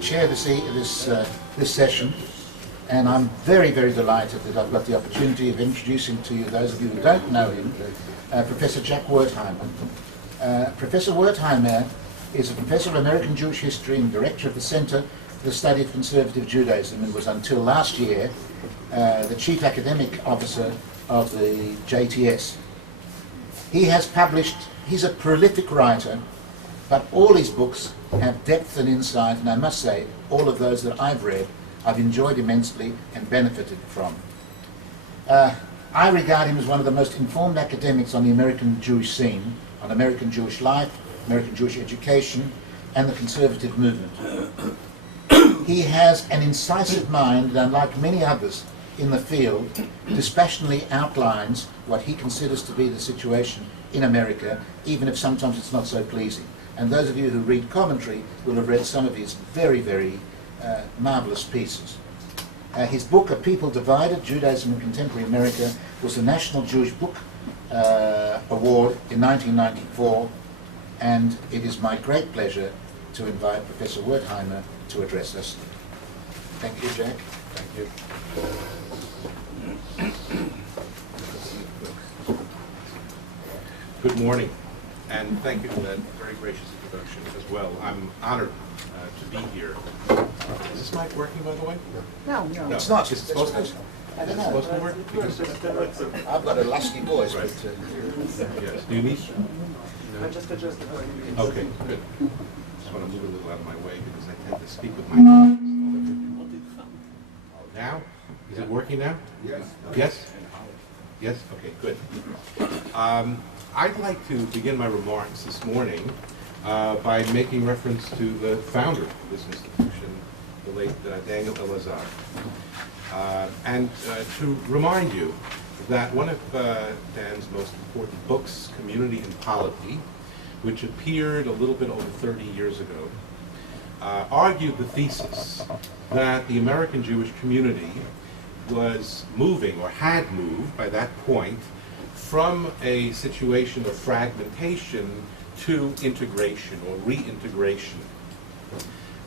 chair this session, and I'm very, very delighted that I've got the opportunity of introducing to you, those of you who don't know him, Professor Jack Wertheimer. Professor Wertheimer is a professor of American Jewish history and director of the Center for the Study of Conservative Judaism, and was until last year the chief academic officer of the JTS. He has published, he's a prolific writer, but all his books have depth and insight, and I must say, all of those that I've read, I've enjoyed immensely and benefited from. I regard him as one of the most informed academics on the American Jewish scene, on American Jewish life, American Jewish education, and the conservative movement. He has an incisive mind, and unlike many others in the field, dispassionately outlines what he considers to be the situation in America, even if sometimes it's not so pleasing. And those of you who read commentary will have read some of his very, very marvelous pieces. His book, A People Divided, Judaism in Contemporary America, was the National Jewish Book Award in 1994, and it is my great pleasure to invite Professor Wertheimer to address us. Thank you, Jack. Thank you. Good morning, and thank you for that very gracious introduction as well. I'm honored to be here. Is this mic working, by the way? No, it's not. Is it supposed to? I don't Is it supposed to know. work? Because, I've got a lusty voice, right. but Yes. Do you need? I just adjusted what you mean. Okay, good. Just want to move a little out of my way because I tend to speak with my mouth. Now? Is it working now? yes. Yes? Yes? Okay, good. I'd like to begin my remarks this morning by making reference to the founder of this institution, the late Daniel Elazar. And to remind you that one of Dan's most important books, Community and Polity, which appeared a little bit over 30 years ago, argued the thesis that the American Jewish community was moving, or had moved by that point, from a situation of fragmentation to integration or reintegration.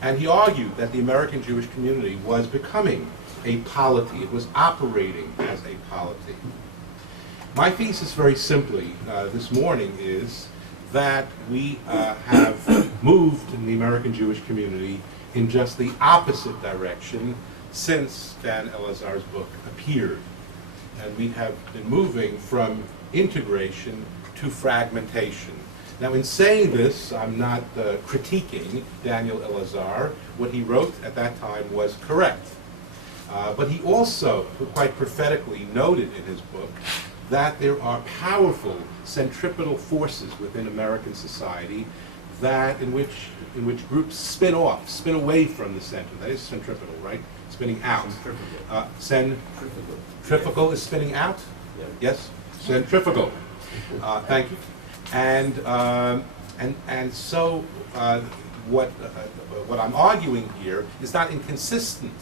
And he argued that the American Jewish community was becoming a polity. It was operating as a polity. My thesis, very simply, this morning is that we have moved in the American Jewish community in just the opposite direction since Dan Elazar's book appeared. And we have been moving from integration to fragmentation. Now, in saying this, I'm not critiquing Daniel Elazar. What he wrote at that time was correct. But he also, quite prophetically, noted in his book that there are powerful centripetal forces within American society that in which groups spin away from the center. That is centripetal, right? Spinning out. Centrifugal is spinning out? Yes? Centrifugal. Thank you. And so what I'm arguing here is not inconsistent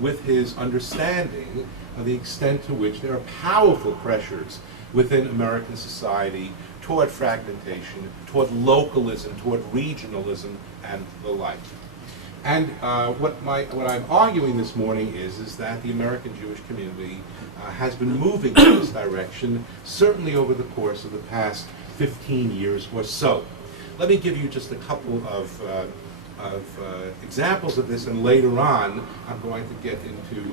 with his understanding of the extent to which there are powerful pressures within American society toward fragmentation, toward localism, toward regionalism, and the like. And what I'm arguing this morning is that the American Jewish community has been moving in this direction, certainly over the course of the past 15 years or so. Let me give you just a couple of examples of this, and later on I'm going to get into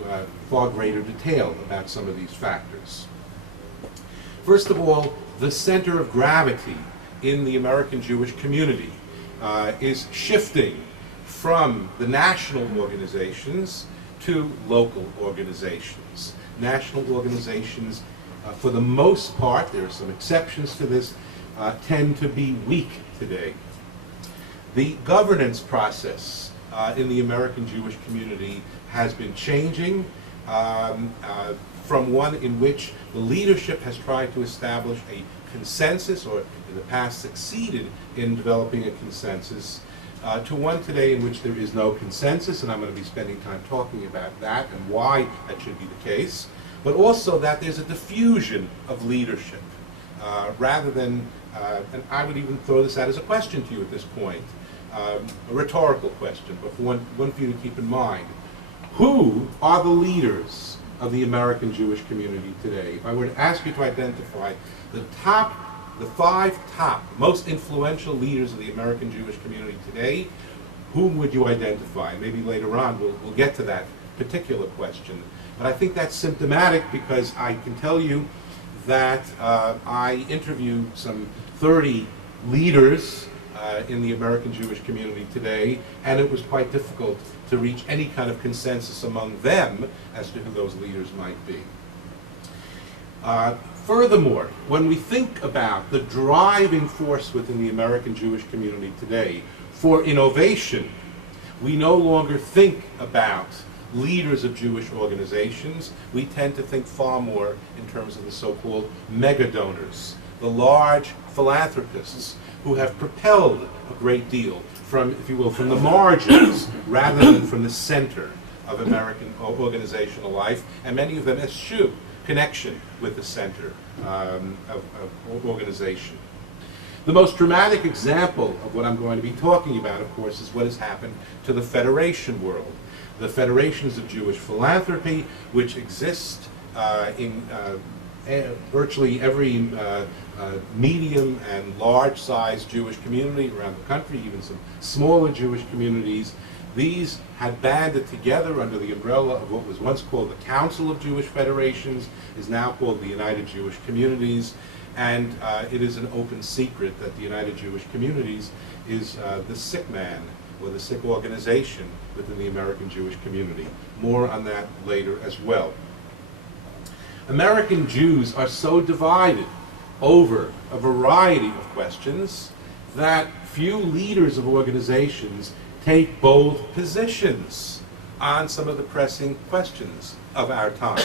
far greater detail about some of these factors. First of all, the center of gravity in the American Jewish community is shifting from the national organizations to local organizations. National organizations, for the most part, there are some exceptions to this, tend to be weak today. The governance process in the American Jewish community has been changing from one in which the leadership has tried to establish a consensus, or in the past succeeded in developing a consensus, to one today in which there is no consensus, and I'm going to be spending time talking about that and why that should be the case, but also that there's a diffusion of leadership rather than, and I would even throw this out as a question to you at this point, a rhetorical question, but one for you to keep in mind. Who are the leaders of the American Jewish community today? If I were to ask you to identify the 5 top most influential leaders of the American Jewish community today, whom would you identify? Maybe later on we'll get to that particular question. But I think that's symptomatic because I can tell you that I interviewed some 30 leaders in the American Jewish community today, and it was quite difficult to reach any kind of consensus among them as to who those leaders might be. Furthermore, when we think about the driving force within the American Jewish community today for innovation, we no longer think about leaders of Jewish organizations. We tend to think far more in terms of the so-called mega donors, the large philanthropists who have propelled a great deal from, if you will, from the margins rather than from the center of American organizational life, and many of them eschew connection with the center of organization. The most dramatic example of what I'm going to be talking about, of course, is what has happened to the Federation world. The federations of Jewish philanthropy, which exist in virtually every medium and large-sized Jewish community around the country, even some smaller Jewish communities. These had banded together under the umbrella of what was once called the Council of Jewish Federations, is now called the United Jewish Communities, and it is an open secret that the United Jewish Communities is the sick man, or the sick organization within the American Jewish community. More on that later as well. American Jews are so divided over a variety of questions that few leaders of organizations take bold positions on some of the pressing questions of our time.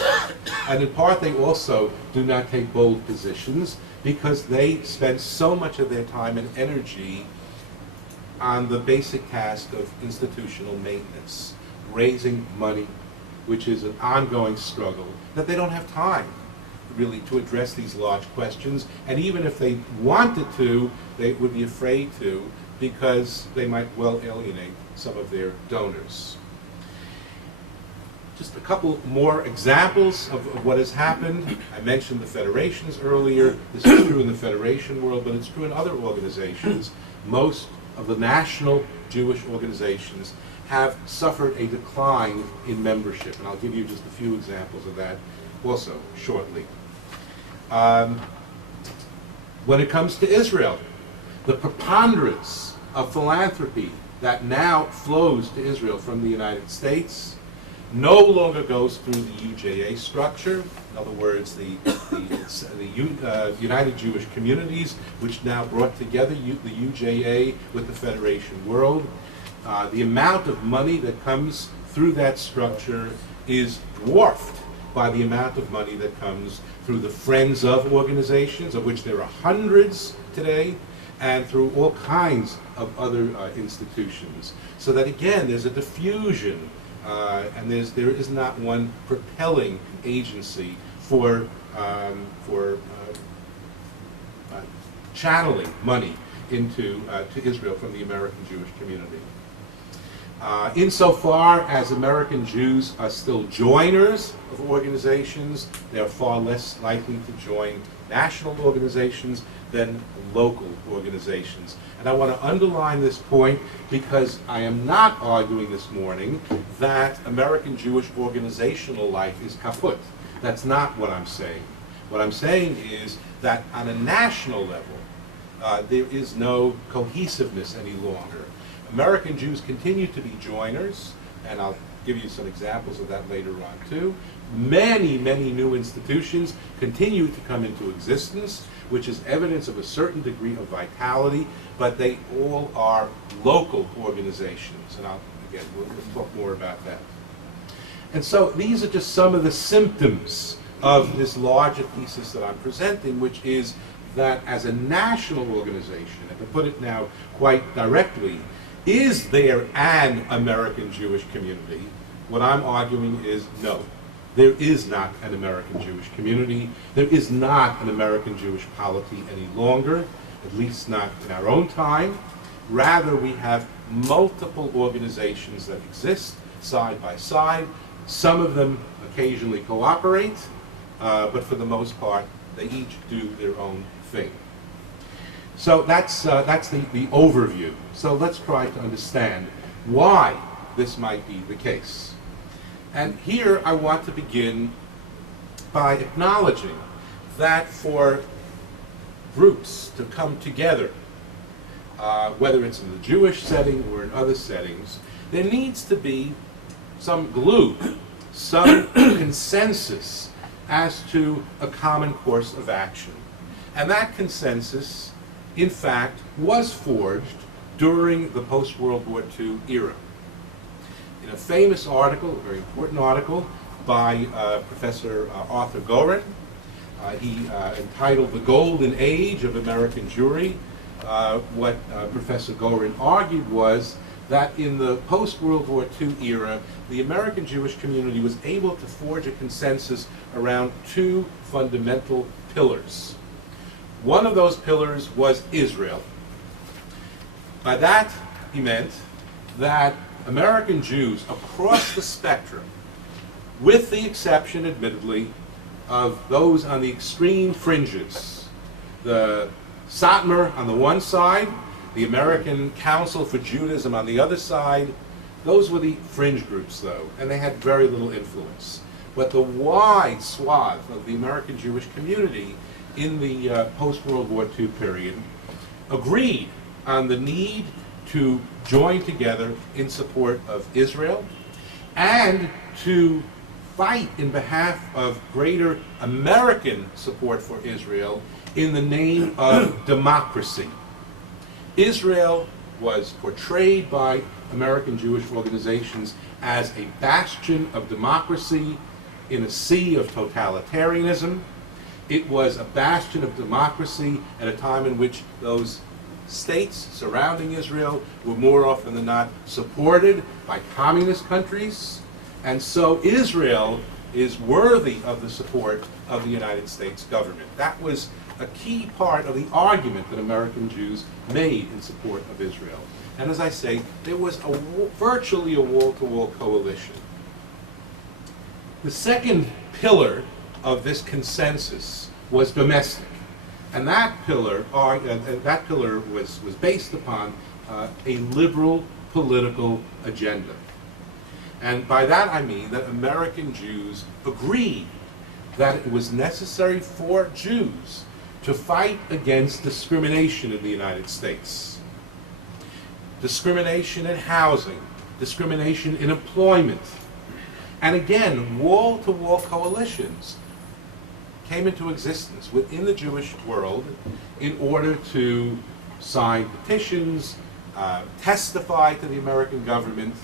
And in part, they also do not take bold positions because they spend so much of their time and energy on the basic task of institutional maintenance, raising money, which is an ongoing struggle, that they don't have time really to address these large questions. And even if they wanted to, they would be afraid to, because they might well alienate some of their donors. Just a couple more examples of what has happened. I mentioned the federations earlier. This is true in the federation world, but it's true in other organizations. Most of the national Jewish organizations have suffered a decline in membership, and I'll give you just a few examples of that also shortly. When it comes to Israel, the preponderance of philanthropy that now flows to Israel from the United States no longer goes through the UJA structure. In other words, the United Jewish Communities, which now brought together the UJA with the Federation world. The amount of money that comes through that structure is dwarfed by the amount of money that comes through the Friends of organizations, of which there are hundreds today, and through all kinds of other institutions. So that again, there's a diffusion, and there is not one propelling agency for channeling money into to Israel from the American Jewish community. Insofar as American Jews are still joiners of organizations, they are far less likely to join national organizations than local organizations. And I want to underline this point because I am not arguing this morning that American Jewish organizational life is kaput. That's not what I'm saying. What I'm saying is that on a national level, there is no cohesiveness any longer. American Jews continue to be joiners, and I'll give you some examples of that later on too. Many, many new institutions continue to come into existence, which is evidence of a certain degree of vitality, but they all are local organizations, and we'll talk more about that. And so these are just some of the symptoms of this larger thesis that I'm presenting, which is that as a national organization, and to put it now quite directly, is there an American Jewish community? What I'm arguing is no. There is not an American Jewish community. There is not an American Jewish polity any longer, at least not in our own time. Rather, we have multiple organizations that exist side by side. Some of them occasionally cooperate, but for the most part, they each do their own thing. So that's the overview. So let's try to understand why this might be the case. And here I want to begin by acknowledging that for groups to come together, whether it's in the Jewish setting or in other settings, there needs to be some glue, some consensus as to a common course of action. And that consensus, in fact, was forged during the post-World War II era. In a famous article, a very important article, by Professor Arthur Gorin, he entitled "The Golden Age of American Jewry," what Professor Gorin argued was that in the post-World War II era, the American Jewish community was able to forge a consensus around two fundamental pillars. One of those pillars was Israel. By that, he meant that American Jews across the spectrum, with the exception, admittedly, of those on the extreme fringes, the Satmar on the one side, the American Council for Judaism on the other side, those were the fringe groups, though, and they had very little influence. But the wide swath of the American Jewish community in the post-World War II period agreed on the need to join together in support of Israel and to fight in behalf of greater American support for Israel in the name of democracy. Israel was portrayed by American Jewish organizations as a bastion of democracy in a sea of totalitarianism. It was a bastion of democracy at a time in which those states surrounding Israel were more often than not supported by communist countries. And so Israel is worthy of the support of the United States government. That was a key part of the argument that American Jews made in support of Israel. And as I say, there was virtually a wall-to-wall coalition. The second pillar of this consensus was domestic. And that pillar was based upon a liberal political agenda. And by that I mean that American Jews agreed that it was necessary for Jews to fight against discrimination in the United States. Discrimination in housing, discrimination in employment. And again, wall-to-wall coalitions came into existence within the Jewish world in order to sign petitions, testify to the American government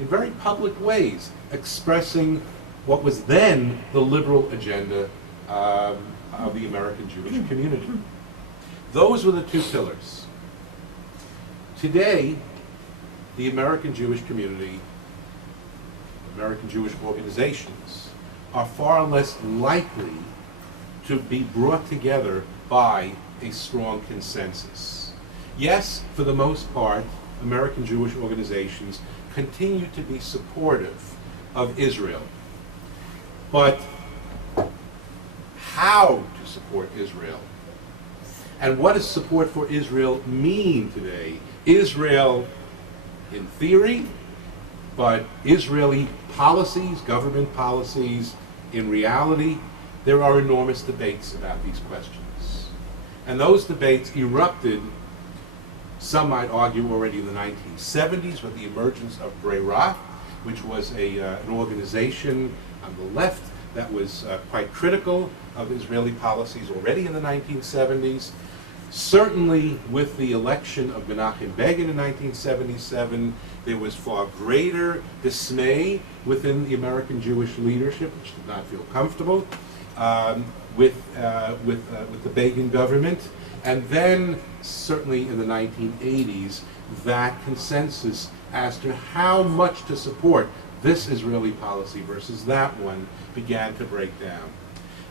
in very public ways, expressing what was then the liberal agenda of the American Jewish community. Those were the two pillars. Today, the American Jewish community, American Jewish organizations, are far less likely to be brought together by a strong consensus. Yes, for the most part, American Jewish organizations continue to be supportive of Israel. But how to support Israel? And what does support for Israel mean today? Israel in theory, but Israeli policies, government policies, in reality, there are enormous debates about these questions. And those debates erupted, some might argue, already in the 1970s with the emergence of Brera, which was an organization on the left that was quite critical of Israeli policies already in the 1970s. Certainly with the election of Menachem Begin in 1977, there was far greater dismay within the American Jewish leadership, which did not feel comfortable with the Begin government. And then, certainly in the 1980s, that consensus as to how much to support this Israeli policy versus that one began to break down.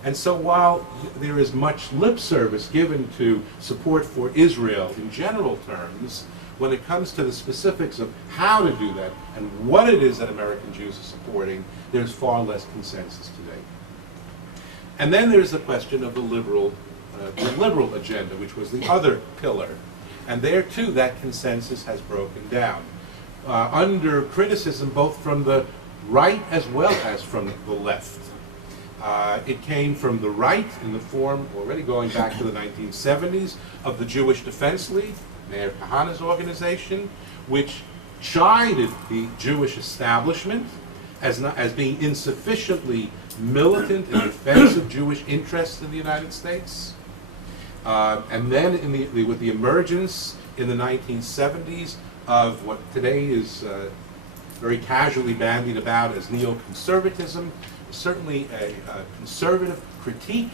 And so while there is much lip service given to support for Israel in general terms, when it comes to the specifics of how to do that and what it is that American Jews are supporting, there's far less consensus today. And then there's the question of the liberal agenda, which was the other pillar. And there, too, that consensus has broken down. Under criticism both from the right as well as from the left. It came from the right in the form, already going back to the 1970s, of the Jewish Defense League, Meir Kahana's organization, which chided the Jewish establishment as being insufficiently militant in defense of Jewish interests in the United States. And then with the emergence in the 1970s of what today is very casually bandied about as neoconservatism, certainly a conservative critique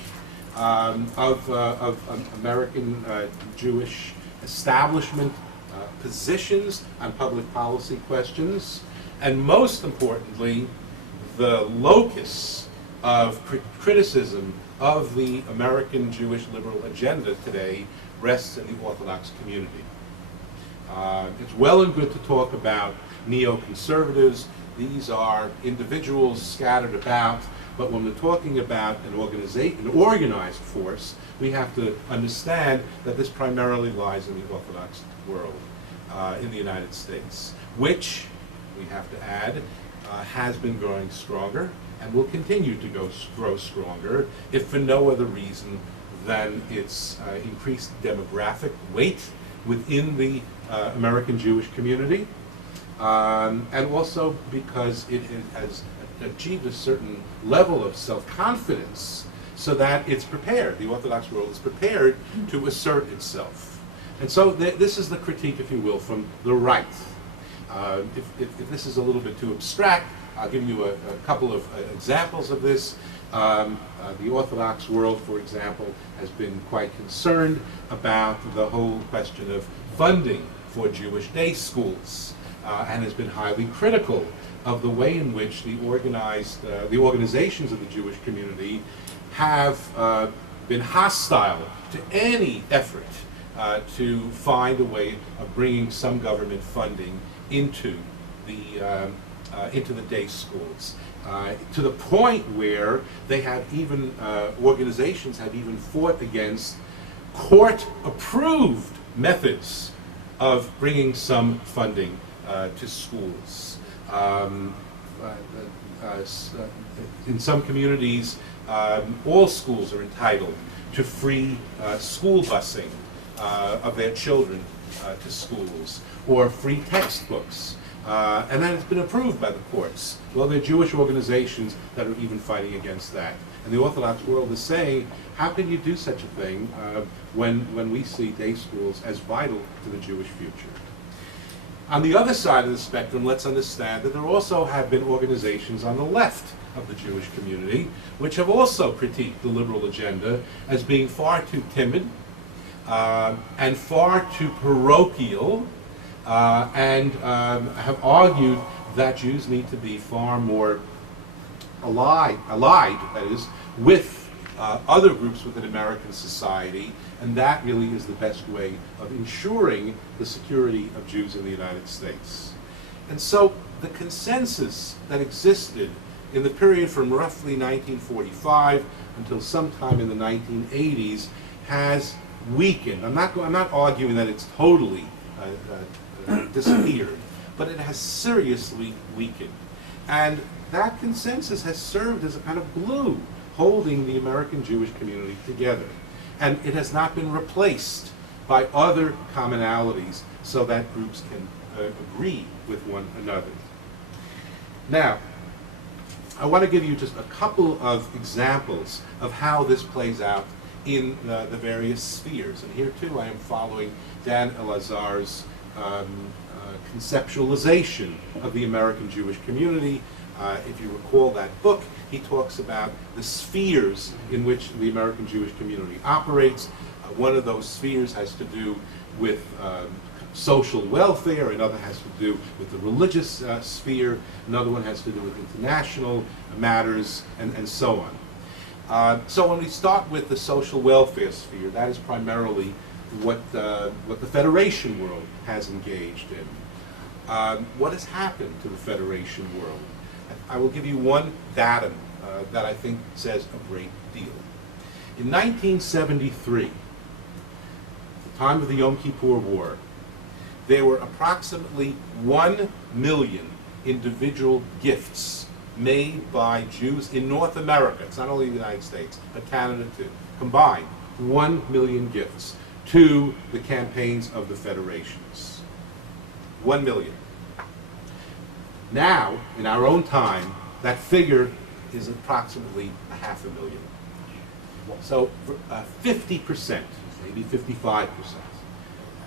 of American Jewish establishment positions on public policy questions, and most importantly, the locus of criticism of the American Jewish liberal agenda today rests in the Orthodox community. It's well and good to talk about neoconservatives. These are individuals scattered about, but when we're talking about an organized force, we have to understand that this primarily lies in the Orthodox world, in the United States, which, we have to add, has been growing stronger and will continue to grow stronger, if for no other reason than its increased demographic weight within the American Jewish community, and also because it has achieved a certain level of self-confidence so that it's prepared, the Orthodox world is prepared to assert itself. And so this is the critique, if you will, from the right. If this is a little bit too abstract, I'll give you a couple of examples of this. The Orthodox world, for example, has been quite concerned about the whole question of funding for Jewish day schools, and has been highly critical of the way in which the organizations of the Jewish community have been hostile to any effort to find a way of bringing some government funding into the day schools, to the point where they have even, organizations have even fought against court-approved methods of bringing some funding to schools. In some communities, all schools are entitled to free school busing of their children to schools, or free textbooks. And that has been approved by the courts. Well, there are Jewish organizations that are even fighting against that. And the Orthodox world is saying, how can you do such a thing when we see day schools as vital to the Jewish future? On the other side of the spectrum, let's understand that there also have been organizations on the left of the Jewish community which have also critiqued the liberal agenda as being far too timid and far too parochial, and have argued that Jews need to be far more allied, that is, with other groups within American society, and that really is the best way of ensuring the security of Jews in the United States. And so the consensus that existed in the period from roughly 1945 until sometime in the 1980s has weakened. I'm not arguing that it's totally disappeared, but it has seriously weakened. And that consensus has served as a kind of glue holding the American Jewish community together. And it has not been replaced by other commonalities so that groups can agree with one another. Now, I want to give you just a couple of examples of how this plays out in the various spheres. And here too I am following Dan Elazar's conceptualization of the American Jewish community. If you recall that book, he talks about the spheres in which the American Jewish community operates. One of those spheres has to do with social welfare, another has to do with the religious sphere, another one has to do with international matters, and so on. So when we start with the social welfare sphere, that is primarily what the Federation world has engaged in. What has happened to the Federation world? I will give you one datum that I think says a great deal. In 1973, the time of the Yom Kippur War, there were approximately 1 million individual gifts made by Jews in North America. It's not only the United States, but Canada too. Combined, 1 million gifts to the campaigns of the federations. 1 million. Now, in our own time, that figure is approximately 500,000. So 50%, maybe 55%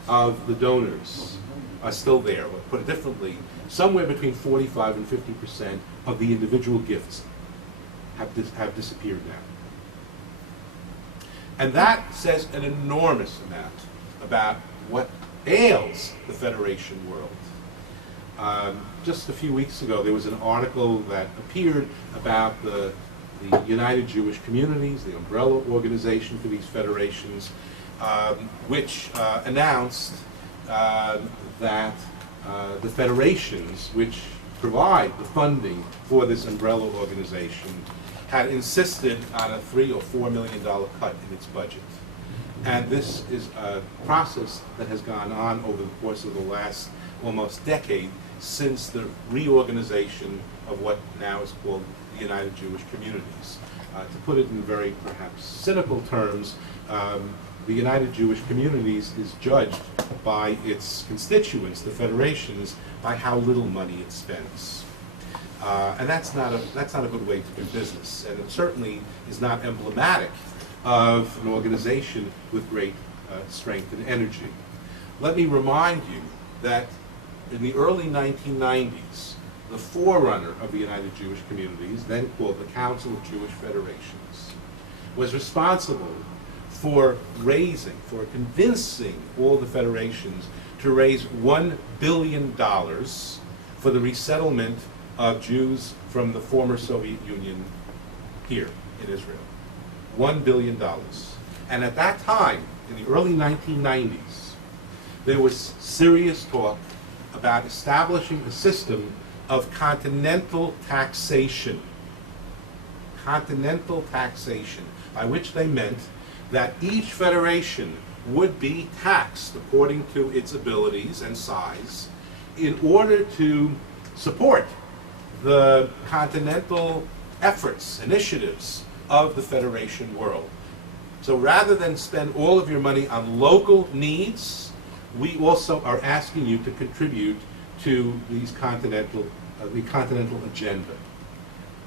of the donors are still there. Or put it differently, somewhere between 45 and 50% of the individual gifts have disappeared now. And that says an enormous amount about what ails the Federation world. Just a few weeks ago, there was an article that appeared about the United Jewish Communities, the umbrella organization for these federations, which announced that the federations, which provide the funding for this umbrella organization, had insisted on a $3 or $4 million cut in its budget. And this is a process that has gone on over the course of the last almost decade, since the reorganization of what now is called the United Jewish Communities. To put it in very perhaps cynical terms, the United Jewish Communities is judged by its constituents, the federations, by how little money it spends. And that's not a good way to do business, and it certainly is not emblematic of an organization with great strength and energy. Let me remind you that in the early 1990s, the forerunner of the United Jewish Communities, then called the Council of Jewish Federations, was responsible for convincing all the federations to raise $1 billion for the resettlement of Jews from the former Soviet Union here in Israel. $1 billion. And at that time, in the early 1990s, there was serious talk about establishing a system of continental taxation. Continental taxation, by which they meant that each federation would be taxed according to its abilities and size in order to support the continental efforts, initiatives of the federation world. So rather than spend all of your money on local needs, we also are asking you to contribute to these the continental agenda.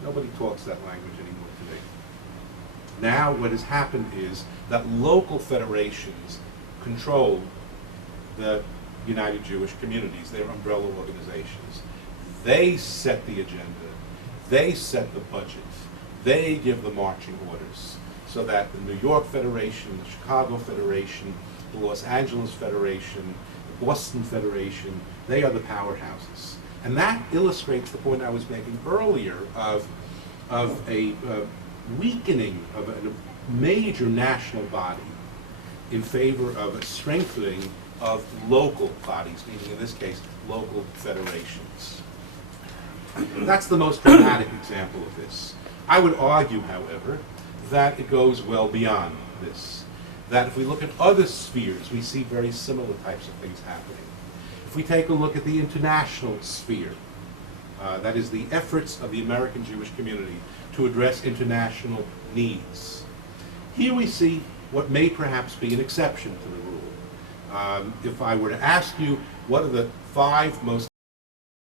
Nobody talks that language anymore today. Now what has happened is that local federations control the United Jewish Communities, their umbrella organizations. They set the agenda, they set the budget, they give the marching orders, so that the New York Federation, the Chicago Federation, the Los Angeles Federation, the Boston Federation, they are the powerhouses. And that illustrates the point I was making earlier of a weakening of a major national body in favor of a strengthening of local bodies, meaning in this case, local federations. That's the most dramatic example of this. I would argue, however, that it goes well beyond this. That if we look at other spheres, we see very similar types of things happening. If we take a look at the international sphere, that is the efforts of the American Jewish community to address international needs, here we see what may perhaps be an exception to the rule. If I were to ask you what are the 5 most